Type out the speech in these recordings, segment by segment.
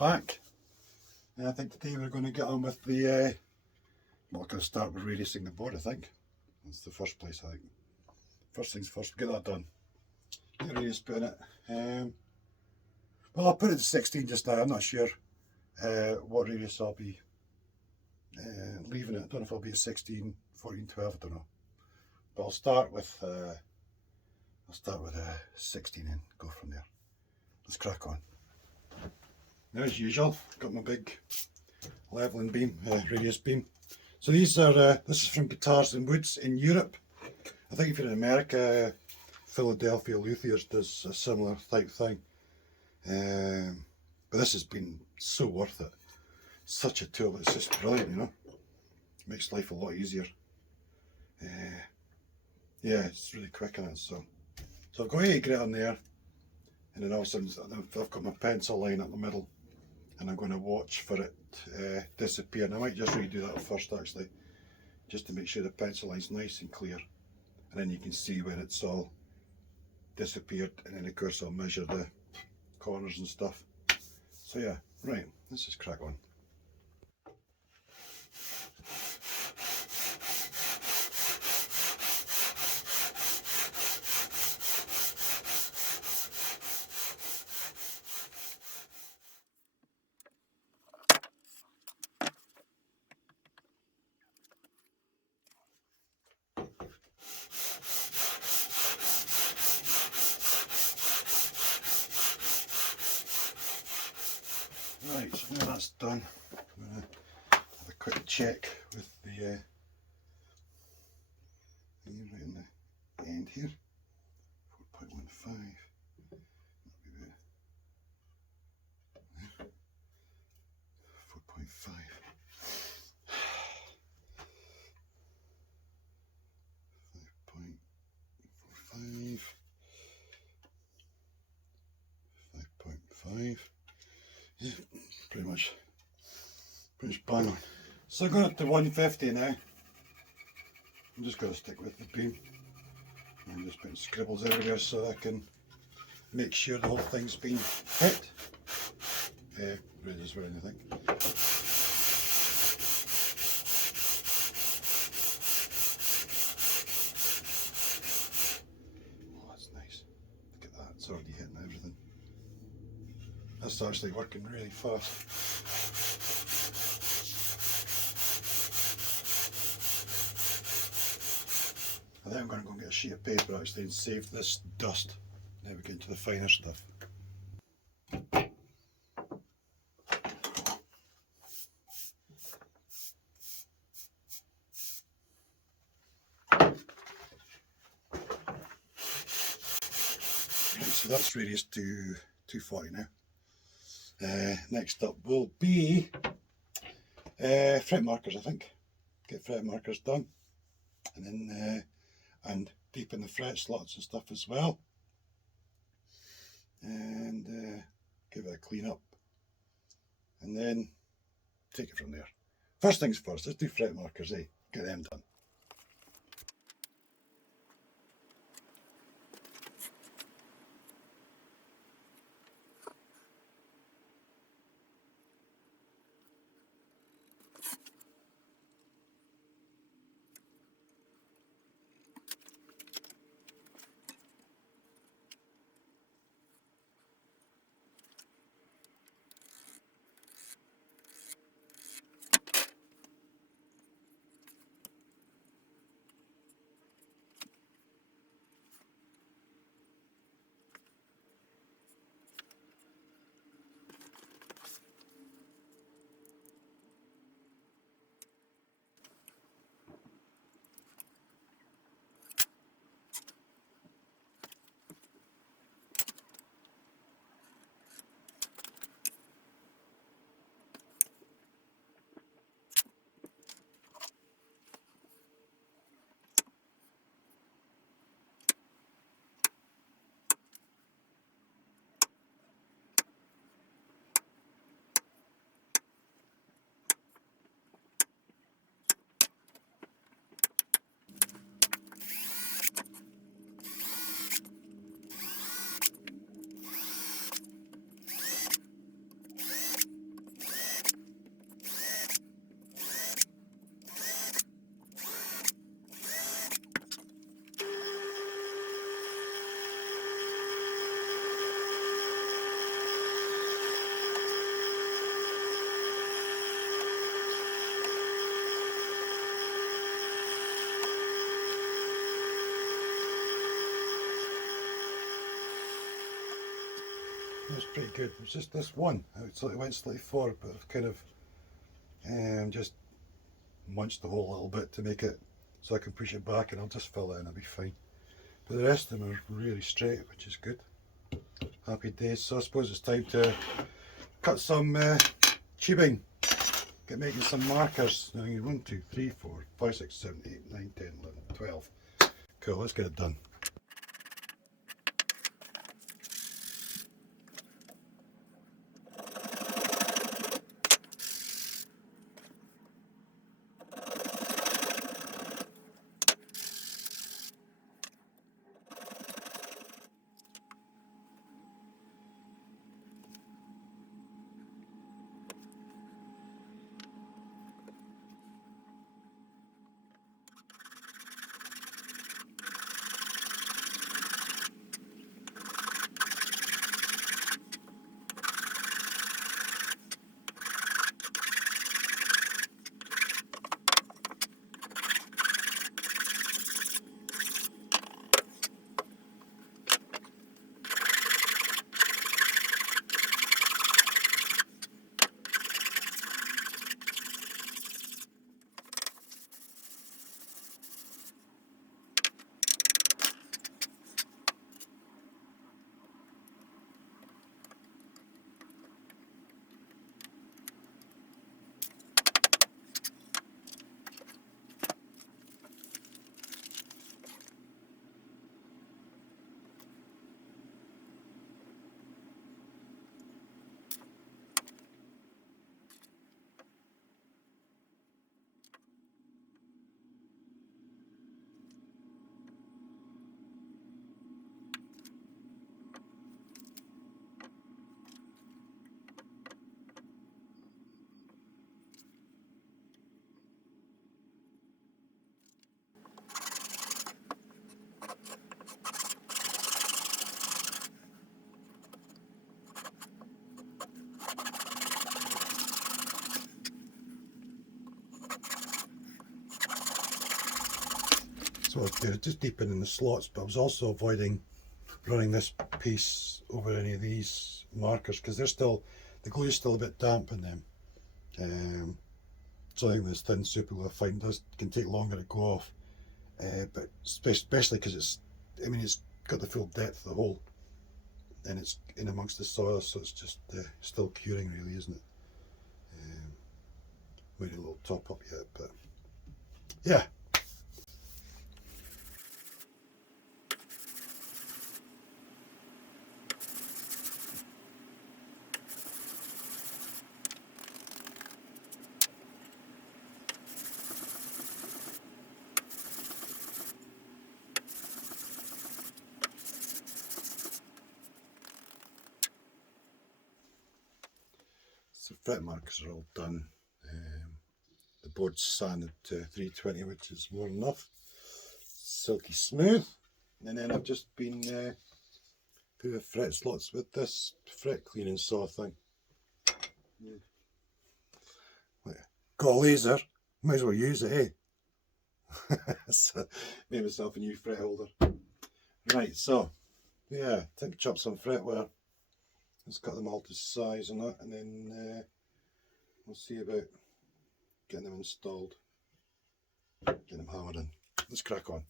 back. And I think today we're going to get on with the, well, we're going to start with radiusing the board, I think. That's the first place, I think. First things first, get that done. Get a radius put in it. Well, I'll put it to 16 just now. I'm not sure what radius I'll be leaving it. I don't know if I'll be at 16, 14, 12, I don't know. But I'll start with 16 and go from there. Let's crack on. Now, as usual, got my big leveling beam, radius beam. So these are, this is from Guitars and Woods in Europe. I think if you're in America, Philadelphia Luthiers does a similar type thing. But this has been so worth it. Such a tool, it's just brilliant, you know. Makes life a lot easier. Yeah, it's really quick on it. So I've got 80 grit on there, and then all of a sudden I've got my pencil line up the middle, and I'm going to watch for it disappear. And I might just redo that first actually, just to make sure the pencil line's nice and clear, and then you can see when it's all disappeared, and then of course I'll measure the corners and stuff. So yeah, right, let's just crack on. Right, so now that's done, I'm going to have a quick check with the right in the end here, 4.15, that'll be about 4.5, 5.45, 5.5. Yeah, pretty much bang on. So I'm going up to 150 now. I'm just going to stick with the beam. I'm just putting scribbles everywhere so I can make sure the whole thing's been hit. Radius or anything. Oh, that's nice. Look at that, it's already hitting everything. That's actually working really fast. I think I'm going to go and get a sheet of paper actually and save this dust. Now we get into the finer stuff. Right, so that's radius to 240 now. Next up will be fret markers, I think. Get fret markers done, and then and deepen the fret slots and stuff as well, and give it a clean up, and then take it from there. First things first, let's do fret markers, get them done. That's pretty good. It's just this one. It went slightly forward, but I've kind of just munched the hole a little bit to make it so I can push it back, and I'll just fill it in, it'll be fine. But the rest of them are really straight, which is good. Happy days. So I suppose it's time to cut some tubing. Get making some markers. Now 1, 2, 3, 4, 5, 6, 7, 8, 9, 10, 11, 12. Cool, let's get it done. So I was just deepening in the slots, but I was also avoiding running this piece over any of these markers because the glue's still a bit damp in them. So I think this thin super glue I find can take longer to go off, but especially because it's got the full depth of the hole, and it's in amongst the soil, so it's just still curing really, isn't it? Made a little top up yet, but yeah. So fret markers are all done. The board's sanded to 320, which is more than enough. Silky smooth. And then I've just been through the fret slots with this fret cleaning saw thing. Yeah. Got a laser, might as well use it, eh? So made myself a new fret holder. Right, so yeah, time to chop some fretware. Let's cut them all to size and that, and then we'll see about getting them installed, getting them hammered in. Let's crack on.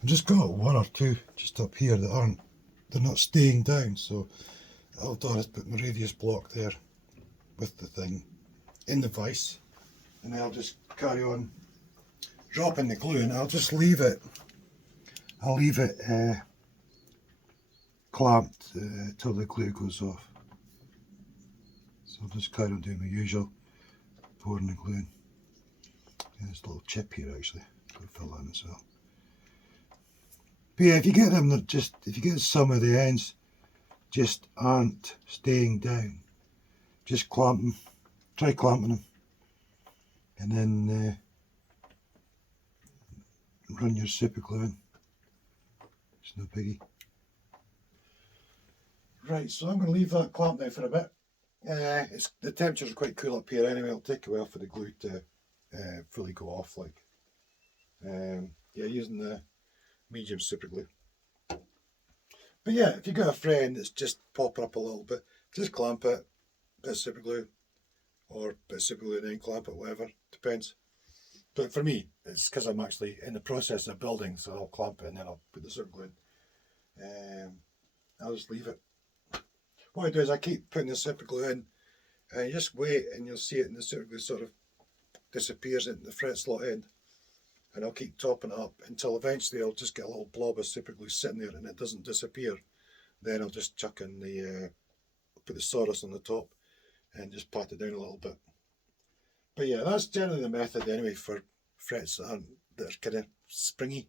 I've just got one or two just up here that they're not staying down, so all I've done is put my radius block there with the thing in the vise, and then I'll just carry on dropping the glue, and I'll just leave it. I'll leave it clamped till the glue goes off. So I'll just carry on doing my usual, pouring the glue in. There's a little chip here actually, I'll fill that in as well. But yeah, if you get them, if you get some of the ends just aren't staying down, just clamp them, try clamping them, and then run your super glue in. It's no biggie. Right, so I'm going to leave that clamp now for a bit. The temperatures are quite cool up here anyway. It'll take a while for the glue to fully go off. Yeah, using the medium super glue. But yeah, if you've got a friend that's just popping up a little bit, just clamp it, bit of super glue, or bit of super glue and then clamp it, whatever, depends. But for me, it's because I'm actually in the process of building, so I'll clamp it and then I'll put the super glue in. I'll just leave it. What I do is I keep putting the super glue in, and you just wait and you'll see it, and the super glue sort of disappears into the fret slot end. And I'll keep topping it up until eventually I'll just get a little blob of super glue sitting there and it doesn't disappear. Then I'll just chuck in put the sawdust on the top and just pat it down a little bit. But yeah, that's generally the method anyway for frets that are kind of springy.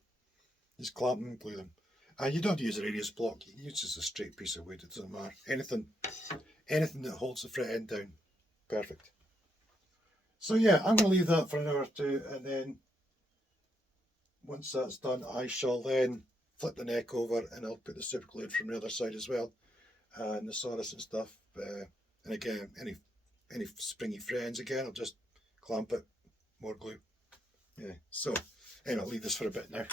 Just clamp them, glue them. And you don't use a radius block, you can use just a straight piece of wood, it doesn't matter. Anything that holds the fret end down, perfect. So yeah, I'm going to leave that for an hour or two, and then once that's done, I shall then flip the neck over and I'll put the super glue in from the other side as well, and the sawdust and stuff. And again, any springy fret ends again, I'll just clamp it, more glue. Yeah. So anyway, I'll leave this for a bit now.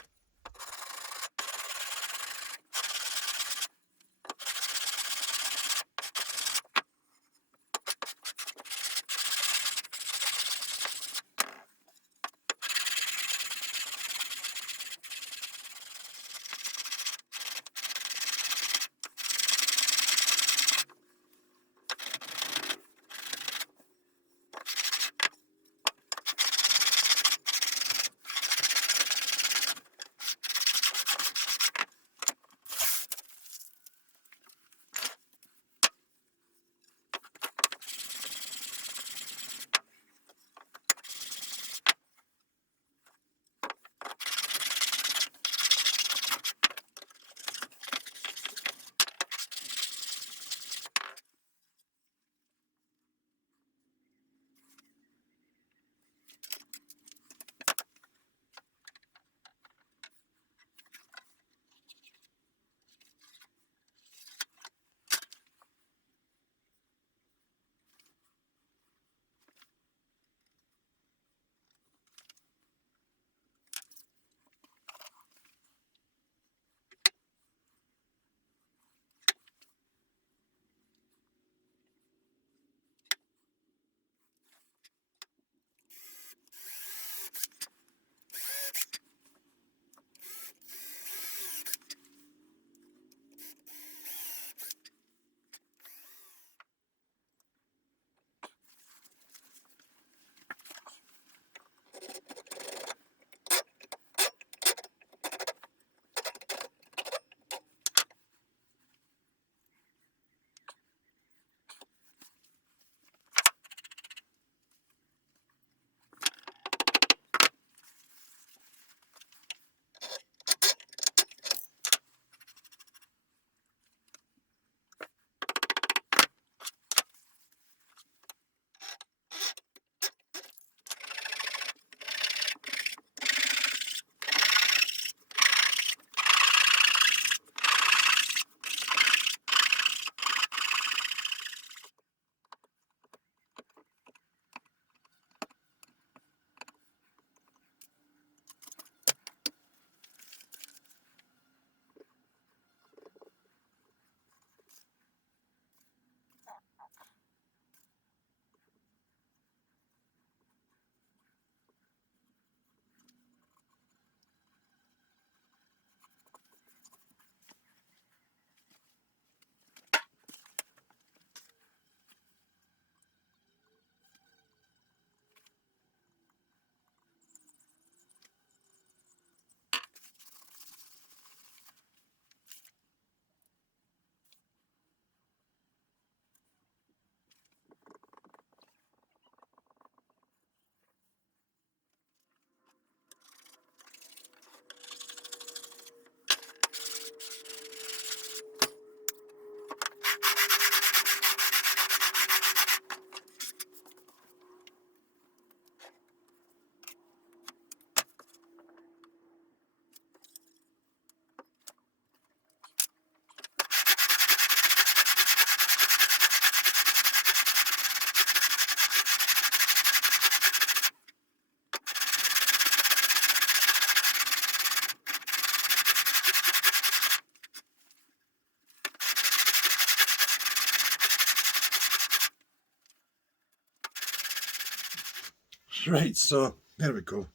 Right, so there we go.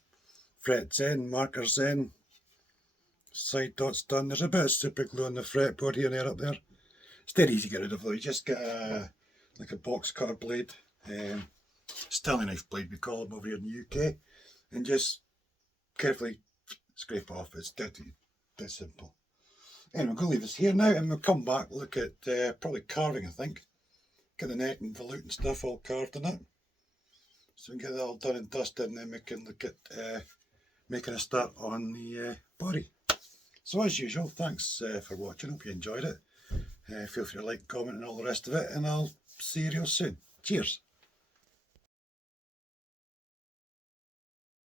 Frets in, markers in, side dots done. There's a bit of super glue on the fretboard here and there up there. It's dead easy to get rid of though. You just get like a box cutter blade, Stanley knife blade we call them over here in the UK, and just carefully scrape off. It's dead simple. Anyway, I'm going to leave this here now and we'll come back, look at probably carving, I think. Get the neck and volute and stuff all carved in it. So we can get that all done and dusted, and then we can look at making a start on the body. So as usual, thanks for watching. Hope you enjoyed it. Feel free to like, comment and all the rest of it, and I'll see you real soon. Cheers.